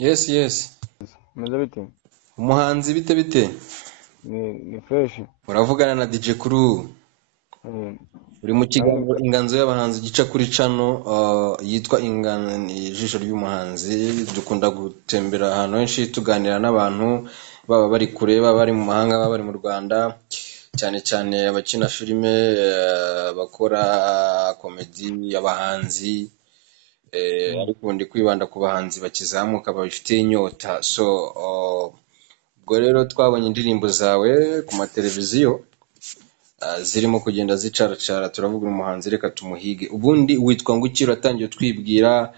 Yes, yes. Meze bite? Umuhanzi bite bite? Ni fresh. Uravugana na DJ Kuru. Eh, Uri mu nawe kiganiro inganzo y'abahanzi gica kuri cano yitwa ijisho ry'umuhanzi. Dukunda gutembera ahantu henshi tuganira n'abantu baba bari kure, baba bari mu mahanga, baba bari mu Rwanda, cyane cyane abakina filime, bakora komedi, abahanzi, ariko ndi kwibanda ku bahanzi bakizamuka babifitiye inyota. So ubwo rero twabonye indirimbo zawe ku mateleviziyo, zirimo kugenda zicaracara, turavuga umuhanzi reka tumuhige. Ubundi witwa ngo iki? Uratangiye utwibwira,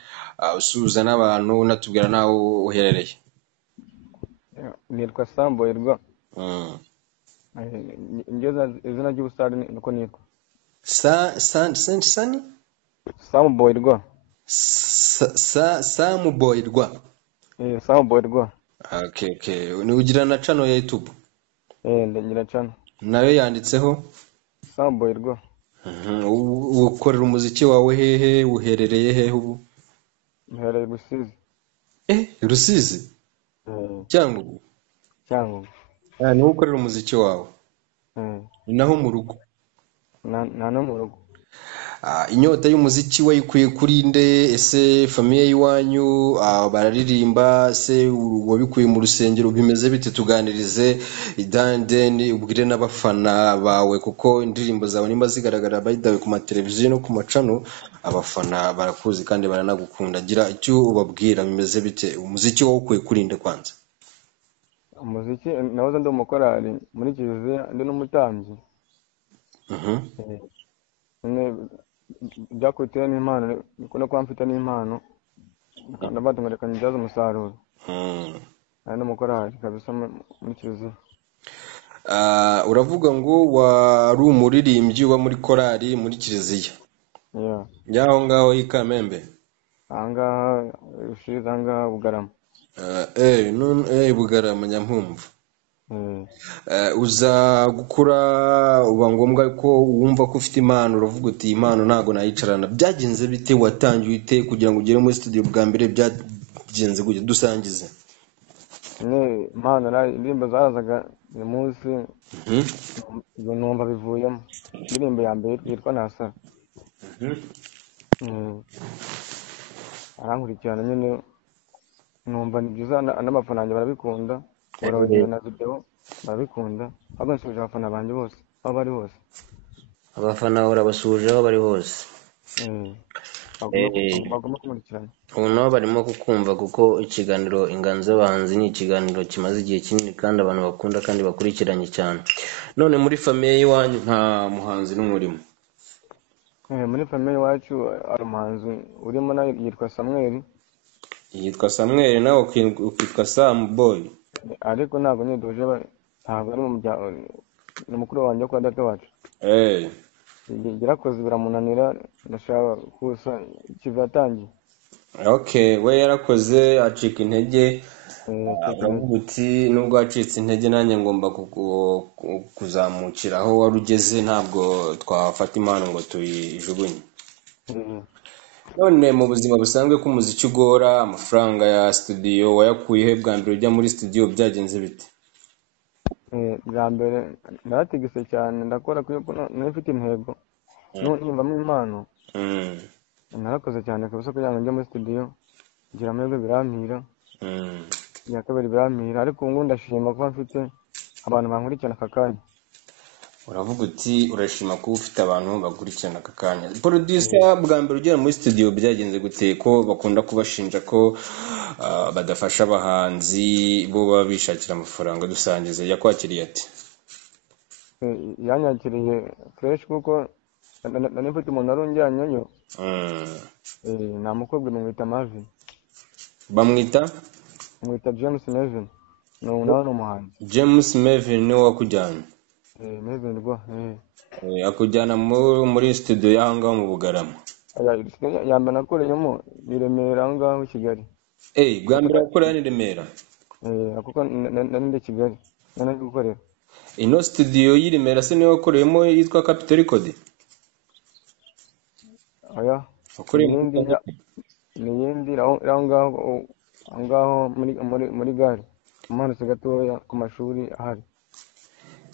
usuhuza n'abantu, unatubwira naho uherereye. nitwa Samboyirwa. Mm. Ingeza izina ry'ubusitani niko nitwa. Sani? Samboyirwa. Samuboyirwa. Samboyirwa. Okay. Ni ugira na channel ya YouTube? Ngira cana. Nayo yanditseho Samboyirwa. ukorera umuziki wawe hehe? Uherereye hehe ubu? Mhereye Rusizi. Rusizi? Cyangugu? Cyangugu. Niho ukorera umuziki wawe? Ni naho mu rugo? Nta no mu rugo. Inyota y'umuziki wayikuye kuri nde? Ese famiye y'iwanyu bararirimba? Se wabikuye mu rusengero? Bimeze bite? Tuganirize idandeni, ubwire n'abafana bawe, kuko indirimbo zawe nimba zigaragara bayidawe ku mateleviziyo no ku macano, abafana barakuzi kandi baranagukunda. Gira icyo ubabwira, bimeze bite? Umuziki wawukuye kuri nde kwanza? Umuziki nahoze ndi umukorari muri Kiliziya, ndi n'umutambyi. Byakurikiwe n'impano, no kuba mfite n'impano ndabatunga reka njyaze umusaruro. Ari n'umukorari kabisa muri Kiliziya. Uravuga ngo wari umuririmbyi uba muri korari muri Kiliziya? Yaho ngaho i Kamembe? Ahangaha Rusizi, ahangaha Bugarama. Bugarama Nyampumvu. Uza gukura uba ngombwa ko wumva ko ufite impano, uravuga uti iyi impano ntago nayicarana. Byagenze bite? Watangiye ute kugira ngo ugere muri studio bwa mbere? Byagenze gute? Dusangize. Impano indirimbo zarazaga uyu munsi, numva bivuyemo. Indirimbo ya mbere yitwa Nasara. Arankurikirana nyine numva ni byiza, n'abafana banjye barabikunda, barabagirana na video barabikunda. Ahubwo nsubije abafana banjye bose aho bari hose. Abafana urabasuje aho bari hose? Bagomba kumurikirana. Ubu nabo barimo kukumva, kuko ikiganiro inganzo y'abahanzi ni ikiganiro kimaze igihe kinini kandi abantu bakunda kandi bakurikiranye cyane. None muri famiye y'iwanyu nta muhanzi n'umurimo? Muri famiye iwacu hari umuhanzi urimo, nawe yitwa Samuel. Yitwa Samuel, nawe ukitwa Samboy? Ariko ntabwo niduje, ntabwo ari ni mukuru wanjye kwa data wacu. Yarakoze biramunanira, ndashaka kusa ikivi yatangiye. We yarakoze acika intege, aravuga uti nubwo wacitse intege nanjye ngomba kuzamukira aho wari ugeze, ntabwo twafata impano ngo tuyijugunye. None mu buzima busanzwe ko umuziki ugora, amafaranga ya studio wayakuye he bwa mbere ujya muri studio? Byagenze bite? Bwa mbere naratigise cyane, ndakora kuko nari mfite intego, nimvamo impano. Narakoze cyane kabisa kugira ngo njye muri studio, ngira amahirwe birampira, iya kabiri birampira, ariko ubu ngubu ndashima kuba mfite abantu bankurikirana aka kanya. Uravuga uti urashima kuba ufite abantu bakurikirana aka kanya. Producer, bwa mbere ugera muri studio byagenze gute? Ko bakunda kubashinja ko badafasha abahanzi, bo baba bishakira amafaranga. Dusangize, yakwakiriye ati? Yanyakiriye fresh, kuko nari mfite umuntu wari unjyanyeyo. Namukobwa bamwita Marvin. Bamwita James Marvin. Nawe ni umuhanzi. James Marvin niwe wakujyana? Marvin rwa. Akujyana muri studio y'ahangaho mu Bugarama? Yambere nakoreyemo ni Remera, ahangaho i Kigali. Bwa mbere wakorera ni Remera? Kuko nari ndi Kigali nari gukorera. Ino studio y'i Remera se niwe wakoreyemo, yitwa Capital Record? Ni yindi aho ngaho aho ngaho muri gare umanutse gatoya ku mashuri ahari.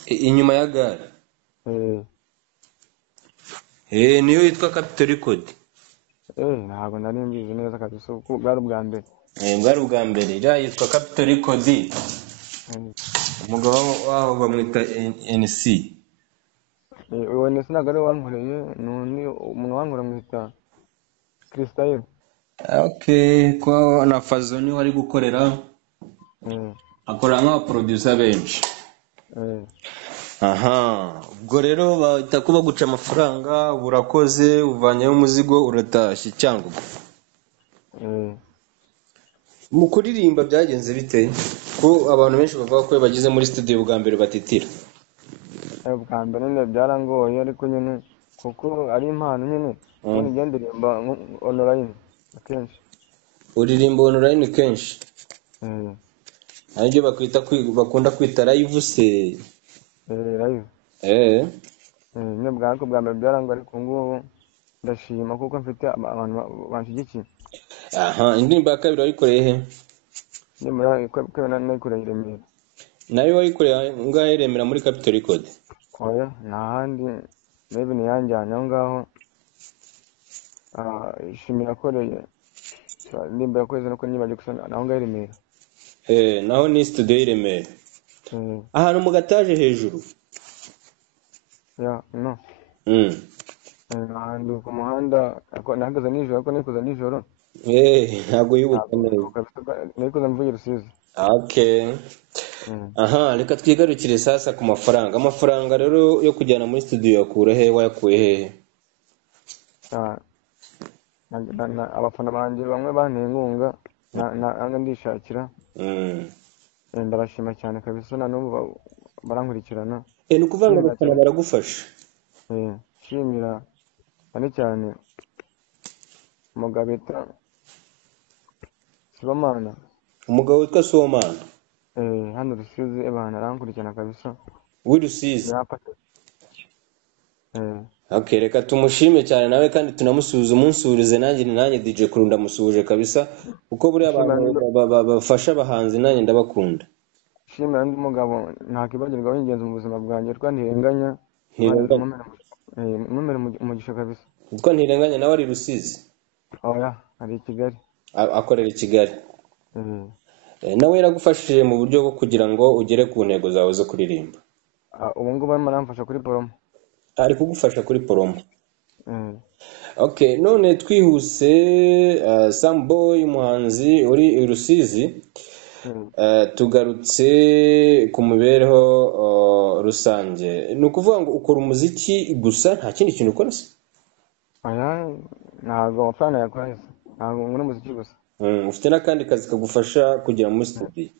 Inyuma ya gare niyo yitwa Capital Record. Ntabwo nari mbizi neza kabisa kuko bwari ubwa mbere. Bwari ubwa mbere iriya yitwa Capital Record. Umugabo waho bamwita NC. Uwo NC ntabwo ari we wankoreye, ni umuntu wankora mwita Christelle. Ko na Fazo niwe ari gukorera, akorera nk'abaproducer benshi. Ubwo rero bahita kuba guca amafaranga, burakoze uvanyeho umuzigo uratashye cyangwa mu kuririmba byagenze bite? Ko abantu benshi bavuga ko bageze muri studio bwa mbere batitira. Bwa mbere nyine byarangoye, ariko nyine kuko ari impano nyine njya ndirimba online akenshi. Uririmba online kenshi? Aribyo bakunda kwita live se? Live. Nyine bwa mbere byarangoye, ariko ngubu ndashima kuko mfite abantu banshyigikiye. Indirimbo ya kabiri wayikoreye he? Nayikoreye i Remera. Nayo wayikoreye ngaho i Remera muri Capital Record? Oya, nta handi maybe niyanjyanye aho ngaho. Ishimira yakoreye indirimbo yakoze nuko nibagiye gusa naho ngaho i Remera. Naho ni studio i Remera. Ahantu mu gataje hejuru? No. Ahantu ku muhanda nahagaze nijoro, ariko nayikoze nijoro. Ntabwo yibuka neza. Nayikoze mvuye Rusizi. Reka twigarukire sasa ku mafaranga. Amafaranga rero yo kujyana muri studio yakura he, wayakuye hehe? Abafana banjye bamwe banteye inkunga, nanga ndishakira. Ndabashima cyane kabisa, na n'ubu barankurikirana. Ni ukuvuga ngo abafana baragufasha? Shimira cyane cyane umugabo witwa Sibomana. Umugabo witwa Sibomana? Hano Rusizi abantu arankurikirana kabisa. Wi Rusizi? Reka tumushime cyane nawe kandi tunamusuhuze, umunsurize nanjye DJ Kuru ndamusuhuje kabisa, kuko buriya abantu bafasha abahanzi nanjye ndabakunda. Shimira ndi mugabo ntakibagirwa w'ingenzi mu buzima bwanjye, rwa ntirenganya. Mumere umugisha kabisa. Kuko ntirenganya nawe ari Rusizi? Oya, ari i Kigali. Akorera i Kigali. Nawe yaragufashije mu buryo bwo kugira ngo ugere ku ntego zawe zo kuririmba? Ubu ngubu arimo aramfasha kuri promo. Ari kugufasha kuri promo? None twihuse, Samboy umuhanzi uri i Rusizi, tugarutse ku mibereho rusange. Ni ukuvuga ngo ukora umuziki gusa, nta kindi kintu ukora se? Ntabwo amafaranga yakora se, ntabwo nkora umuziki gusa. Ufite n'akandi kazi kagufasha kugera muri studio?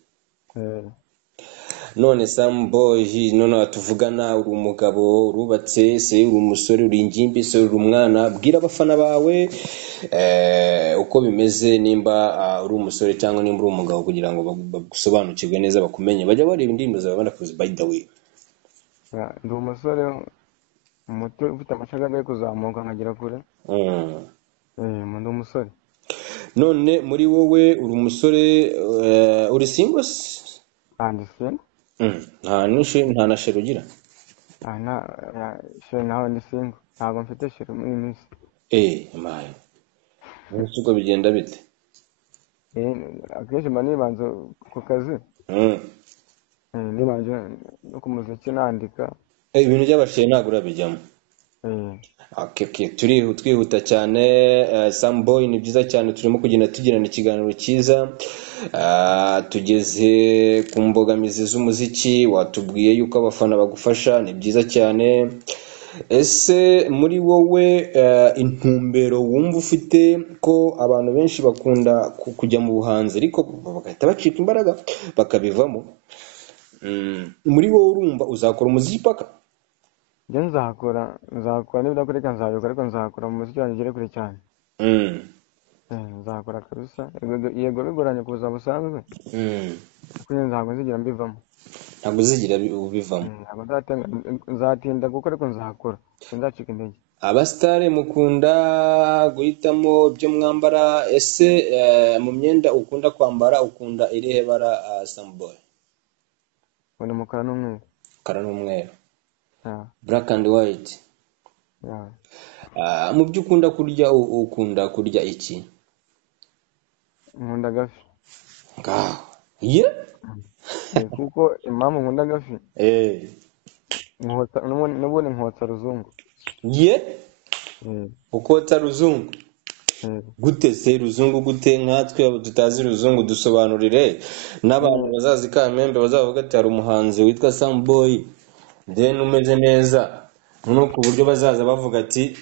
None Samboy, none tuvugana, uri umugabo, urubatse se, uri umusore, uri ingimbi se, uri umwana? Bwira abafana bawe uko bimeze, nimba uri umusore cyangwa nimba uri umugabo, kugira ngo bagusobanukirwe neza, bakumenye, bajya bareba indirimbo zawe banakuzi. By the way, ndi umusore muto ufite amashagaga yo kuzamuka nkagera kure. Ndi umusore. None muri wowe uri umusore, uri single? Ndi single. Nta na sheri ugira? Sheri nawe ndi single, ntabwo mfite sheri muri iyi minsi. Mayi, uko bigenda bite? Akenshi mba nibanze ku kazi, nibanze no ku muziki nandika. Ibintu by'abasheri ntabwo urabijyamo? Twihuta cyane. Samboy, ni byiza cyane, turimo kugenda tugirana ikiganiro cyiza. Tugeze ku mbogamizi z'umuziki, watubwiye yuko abafana bagufasha, ni byiza cyane. Ese muri wowe intumbero wumva ufite, ko abantu benshi bakunda kujya mu buhanzi ariko bagahita bacika imbaraga bakabivamo, muri wowe urumva uzakora umuziki paka? Njye nzakora nibidakoreka nzabikora, ariko nzakora mu muziki wanjye ugere kure cyane. Nzakora kabisa, yego bigoranye ku buzima busanzwe, ariko ntabwo nzigira mbivamo. Ntabwo uzigira ubivamo? Nzatinda gukora, ariko nzakora, sinzacika intege. abasitari mukunda guhitamo ibyo mwambara, ese mu myenda ukunda kwambara ukunda irihe bara Samboy? Ubona umukara n'umweru. Umukara n'umweru. Yeah. Black and white. Yeah. Mu byo ukunda kurya ukunda kurya iki? Nkunda agafi. Ngaho. Yeah? Kuko impamvu nkunda agafi n'ubundi nkotsa ruzungu. Yeah? Ukotsa ruzungu? Gute se ruzungu gute? Nkatwe tutazi ruzungu dusobanurire n'abantu bazazi Kamembe bazavuga ati hari umuhanzi witwa Samboy then umeze neza, nuko uburyo bazaza bavuga ati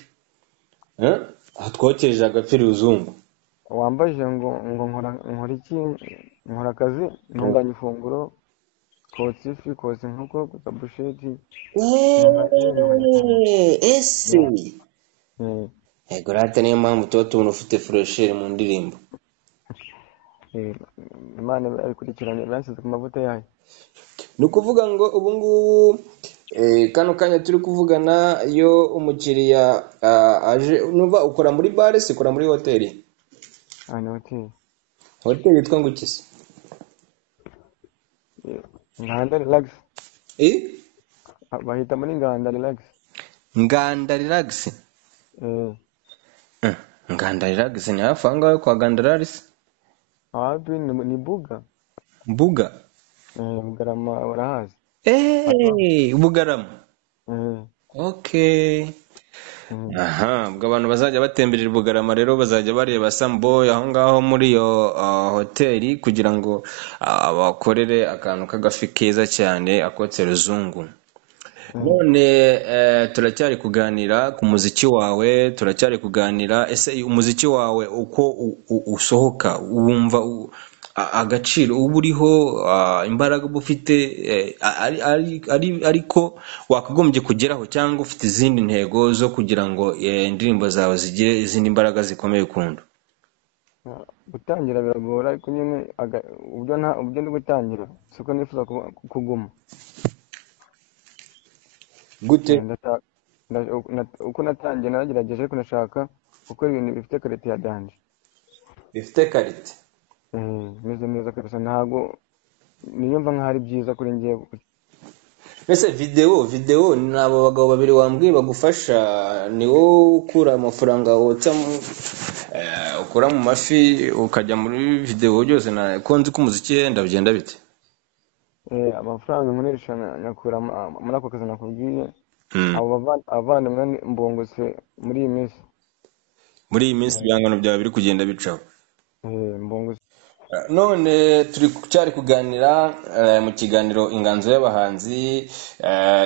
twokereje agafi ruzungu. Wambajije ngo nkora iki? Nkora akazi, ntunganya ifunguro, kotsa ifi, kotsa inkoko, kotsa busheti. Ese ego rata niyo mpamvu tuba tubona ufite furesheri mu ndirimbo. Imana abikurikiranye bansize ku mavuta yayo. Ni ukuvuga ngo ubu ngubu kano kanya turi kuvugana, iyo umukiriya aje, nuva ukora muri bare se ukora muri hoteli? Ni hoteli. Hoteli yitwa ngo iki se? Nganda Relax. Bahita muri Nganda Relax. Nganda Relax? Nganda Relax ni hafi aho ngaho kwa Gandararis? Hafi ni Buga. Buga? Bugarama barahazi. Bugarama. Okay. Ubwo abantu bazajya batemberera Bugarama rero bazajya bareba Samboy aho ngaho muri iyo hoteli kugira ngo abakorere akantu k'agafi keza cyane akotse ruzungu. None turacyari kuganira ku muziki wawe, turacyari kuganira ese umuziki wawe uko usohoka wumva agaciro uba uriho, imbaraga uba ufite, ariko wakagombye kugeraho, cyangwa ufite izindi ntego zo kugira ngo indirimbo zawe zigire izindi mbaraga zikomeye ukunda? Gutangira biragora, ariko nyine uburyo ndi gutangira siko nifuza kuguma. Gute? Uko natangiye naragerageje, ariko nashaka gukora ibintu bifite karite ya danje. Bifite karite? Meze neza kabisa, ntago niyumva nkaho ari byiza kuri njyewe. Mbese video ni abo bagabo babiri wambwiye bagufasha, ni wowe ukura amafaranga wotsa ukura mu mafi ukajya muri video byose? Ko nzi ko umuziki yenda bigenda bite? Amafaranga nkoresha nyakura muri ako kazi nakubwiye. Abo abavandimwe mbungutse muri iyi minsi. Muri iyi minsi ibihangano byawe biri kugenda bicaho? Mbungutse. None cyari kuganira mu kiganiro Inganzo y'abahanzi.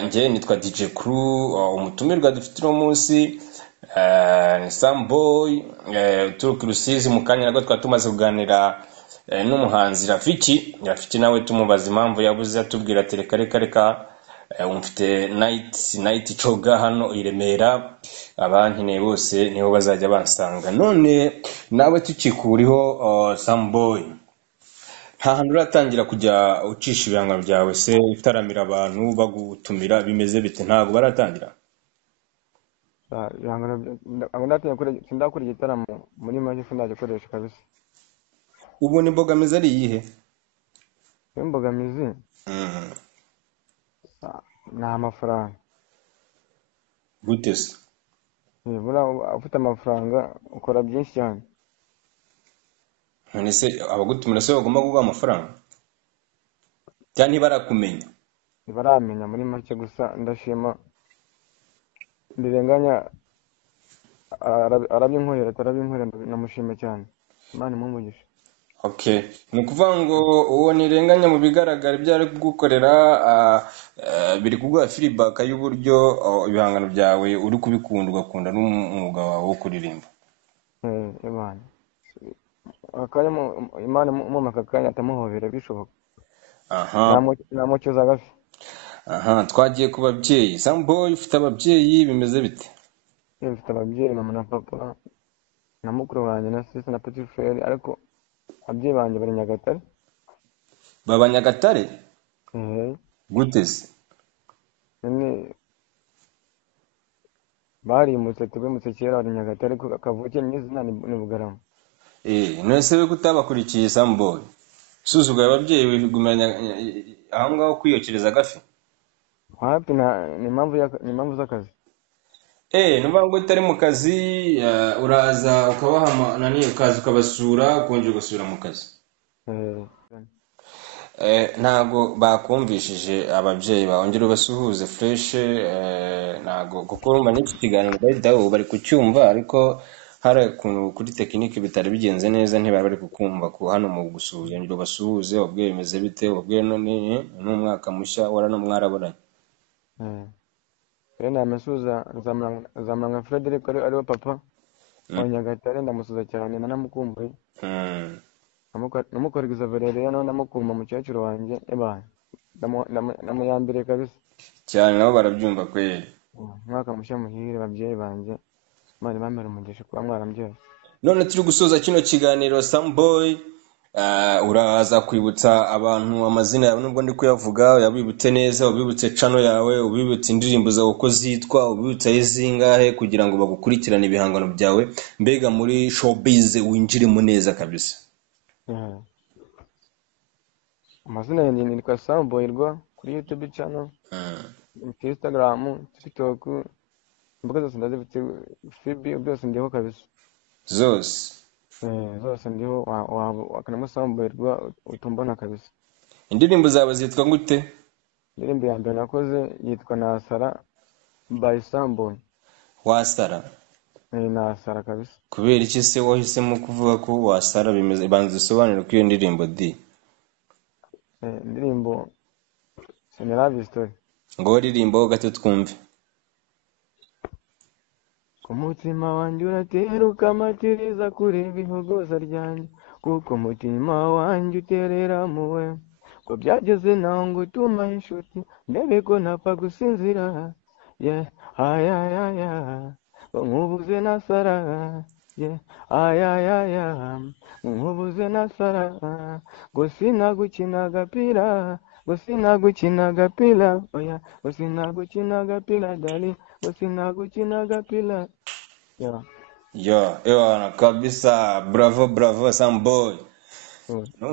Njye nitwa DJ Crew, umutumirwa dufite uno munsi ni Samboy uturuka Rusizi. Mu kanya nabwo twari tumaze kuganira n'umuhanzi Rafiki nawe tumubaza impamvu yabuze, atubwira ati reka umfite night coga hano i Remera, abankeneye bose niho bazajya bansanga. None nawe tukikuriho Samboy, nta hantu uratangira kujya ucisha ibihangano byawe se utaramira abantu bagutumira, bimeze bite? Ntabwo baratangira? Sindakora igitaramo muri make, sindagikoresha kabisa. Ubona imbogamizi ari iyihe? Imbogamizi ni amafaranga. Gute se? Ufite amafaranga ukora byinshi cyane. None se abagutumira se bagomba kuguha amafaranga cyane? Ntibarakumenya? Ntibaramenya muri make, gusa ndashima ndirenganya arabinkorera namushima cyane, Imana imumugisha. Okay, ni ukuvuga ngo uwo nirenganya mu bigaragara ibyo ari kugukorera biri kuguha feedback y'uburyo ibihangano byawe uri kubikunda, ugakunda n'umwuga wawe wo kuririmba. Imana mumaka akanya atamuhobera bishoboka. Namucyuza agafi. Twagiye ku babyeyi. Samboy ufite ababyeyi, bimeze bite? Mfite ababyeyi, mama na papa na mukuru wanjye na sister na petit frère, ariko ababyeyi banjye bari Nyagatare. Baba Nyagatare? Gute se? barimutse tubimutse kera bari Nyagatare ariko kavukire nyizina ni Bugarama. none se we kutabakurikiye Samboy usuzugura ababyeyi wigumira aho ngaho kwiyokereza agafi? Wapi ni impamvu z'akazi. Nuvuga ngo utari mu kazi uraza ukabaha nani ukaza ukabasura ukongera ugasubira mu kazi. Ntago bakumvishije ababyeyi bawongera ubasuhuze fresh, ntago kuko urumva n'iki kiganiro bari kucyumva ariko hari ukuntu kuri tekinike bitari bigenze neza ntibari bari kukumva ko hano mu gusuhuza ngiro basuhuze ubwe bimeze bite ubwe none n'umwaka mushya warano mwaraboranye. Namusuza Zamuranga Frederick ariwe papa wa Nyagatare, ndamusuza cyane nanamukumbuye. Namukorera Verere no namukuma mukecuru wanjye namuyambire kabisa cyane, nabo barabyumva kweli. Mwaka mushya muhire babyeyi banjye, Imana ibamere umugisha kuba mwarambyeyi. None turi gusoza kino kiganiro Samboy, uraza kwibutsa abantu amazina yawe nubwo ndi kuyavuga, yabibutse neza, ubibutse channel yawe, ubibutse indirimbo zawe uko zitwa, ubibutse izingahe kugira ngo bagukurikirane ibihangano byawe, mbega muri showbiz winjiremo neza kabisa. Amazina yanjye nitwa Samboy kuri YouTube channel, Instagram, TikTok, imbuga zose ndazifite, Fibi byose ndiho kabisa. Zose ndiho, wakanamo Samboy utumbona kabisa. Indirimbo zawe zitwa gute? Indirimbo ya mbere nakoze yitwa Nasara by Samboy. Wasara? Nasara kabisa. Kubera iki se wahisemo kuvuga ko wasara? Bimeze banze usobanura ko iyo ndirimbo di indirimbo ni love story. Ngo ririmbo gato twumve. Ku mutima wanjye urateruka amatiriza kureba ihogoza ryanjye, kuko umutima wanjye uterera muwe, ko byageze naho ngo utuma inshuti ndebe ko ntapfa gusinzira. Nkubuze nasara, nkubuze nasara, ngo sinagukina agapira, ngo sinagukina agapira, ngo sinagukina agapira dali, ngo sinagukina agapira. Kabisa, bravo Samboy.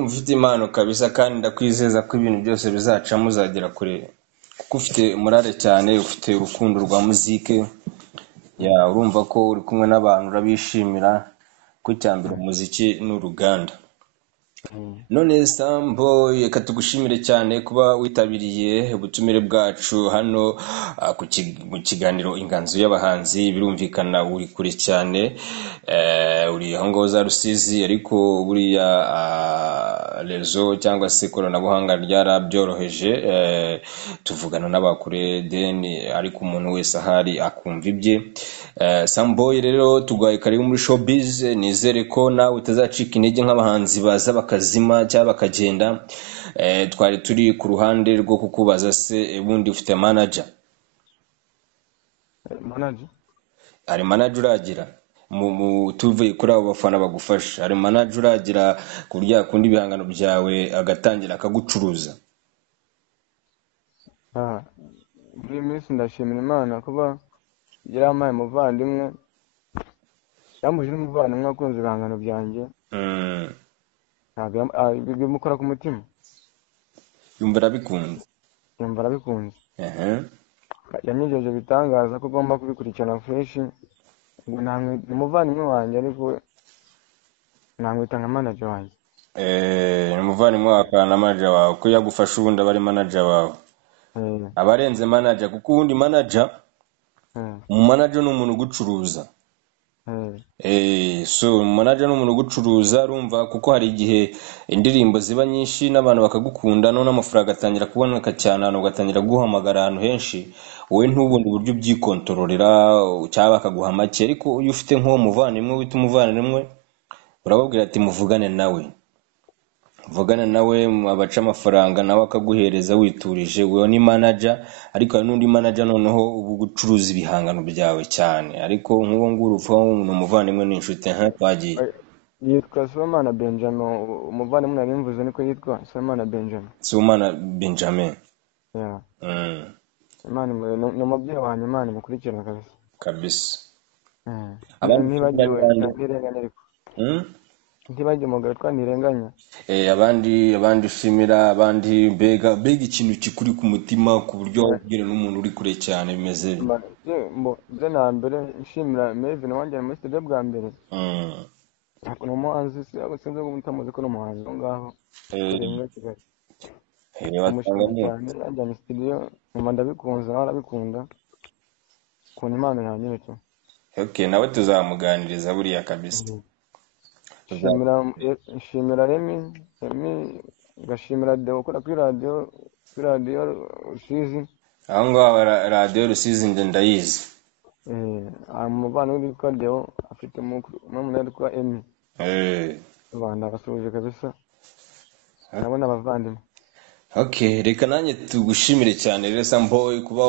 Ufite impano kabisa kandi ndakwizeza ko ibintu byose bizacamo uzagera kure, kuko ufite morale cyane, ufite urukundo rwa muzike. Urumva ko uri kumwe n'abantu urabishimira, ko cyambere umuziki n'uruganda. None Samboy, reka tugushimire cyane kuba witabiriye ubutumire bwacu hano mu kiganiro Inganzo y'Abahanzi. Birumvikana uri kure cyane, uri aho ngaho za Rusizi, ariko buriya rezo cyangwa se ikoranabuhanga ryarabyoroheje, tuvugana n'abakure deni, ariko umuntu wese ahari akumva ibye. Samboy rero tugaye karibu muri showbiz, nizere ko nawe utazacika intege nk'abahanzi baza bakazima cyangwa bakagenda. Twari turi ku ruhande rwo kukubaza se bundi ufite manager? Ari manager uragira tuvuye kuri abo bafana bagufasha, ari manager uragira kurya kundi ibihangano byawe agatangira akagucuruza? Muri minsi ndashimira Imana kuba yarampaye umuvandimwe, yamuje n'umuvandimwe akunze ibihangano byanjye. Bimukora ku mutima, yumva arabikunze. Yanyijeje bitangaza ko ugomba kubikurikirana fresh. Ngo ni umuvandimwe wanjye ariko namwita nka manager wanjye. Ni umuvandimwe wawe na manager wawe, ko yagufasha ubundi aba ari manager wawe. Abarenze manager, kuko ubundi manager ni umuntu ugucuruza. Manager ni umuntu ugucuruza, urumva, kuko hari igihe indirimbo ziba nyinshi n'abantu bakagukunda, none amafaranga atangira kuboneka cyane, abantu ugatangira guhamagara ahantu henshi, wowe ntubundi uburyo ubyikontororera cyangwa bakaguha make. Ariko iyo ufite nk'uwo muvandimwe wita umuvandimwe, urababwira ati muvugane nawe abaca amafaranga nawe akaguhereza witurije. Wewe ni manager, ariko hari n'undi manager noneho ubu gucuruza ibihangano byawe cyane, ariko nk'uwo nguru uvuga ni umuvandimwe n'inshuti. Twagiye. Yitwa Sibomana Benjamin, umuvandimwe nari mvuze niko yitwa Sibomana Benjamin. Imana ni umubyeyi wanjye, Imana imukurikirana kabisa. kabisa. ntibagiwe ntirenganya ariko ntibagiwe umugabo witwa Ntirenganya. abandi ushimira, abandi mbega ikintu kikuri ku mutima ku buryo wabwira n'umuntu uri kure cyane bimeze byo na mbere nshimira Melvin wanjyana muri studio bwa mbere. ni umuhanzi sinzi ko mutamuzi ko ni umuhanzi aho ngaho muri Kigali. Umushimira cyane yanjyana studio nyuma ndabikunze nawe arabikunda ukuntu impano yanyeretse. nawe tuzamuganiriza buriya kabisa. nshimira Remy ngashimira Deo ukora kuri radiyo Rusizi. aho ngaho radiyo Rusizi ndayizi. umuvana witwa Deo afite umwana witwa Emi. Rwanda abasuje kabisa nabona abavandimwe. reka nanjye tugushimire cyane rero Samboy kuba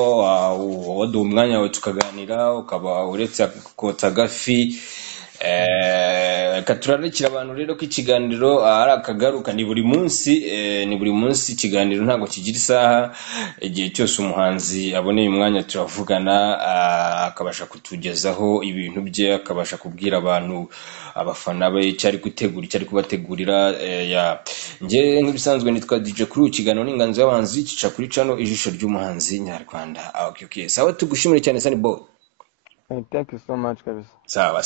waduha umwanya wawe tukaganira, ukaba uretse kotsa agafi. Reka turarikira abantu rero ko ikiganiro ari akagaruka, ni buri munsi ikiganiro ntabwo kigira isaha. Igihe cyose umuhanzi aboneye umwanya turavugana, akabasha kutugezaho ibintu bye, akabasha kubwira abantu abafana be icyo ari gutegura, icyo ari kubategurira. njye nk'ibisanzwe nitwa DJ Crew, ikiganiro n'inganzo y'abahanzi kica kuri channel ijisho ry'umuhanzi nyarwanda. sawa tugushimire cyane Sunny Boy. Thank you so much kabisa. sawa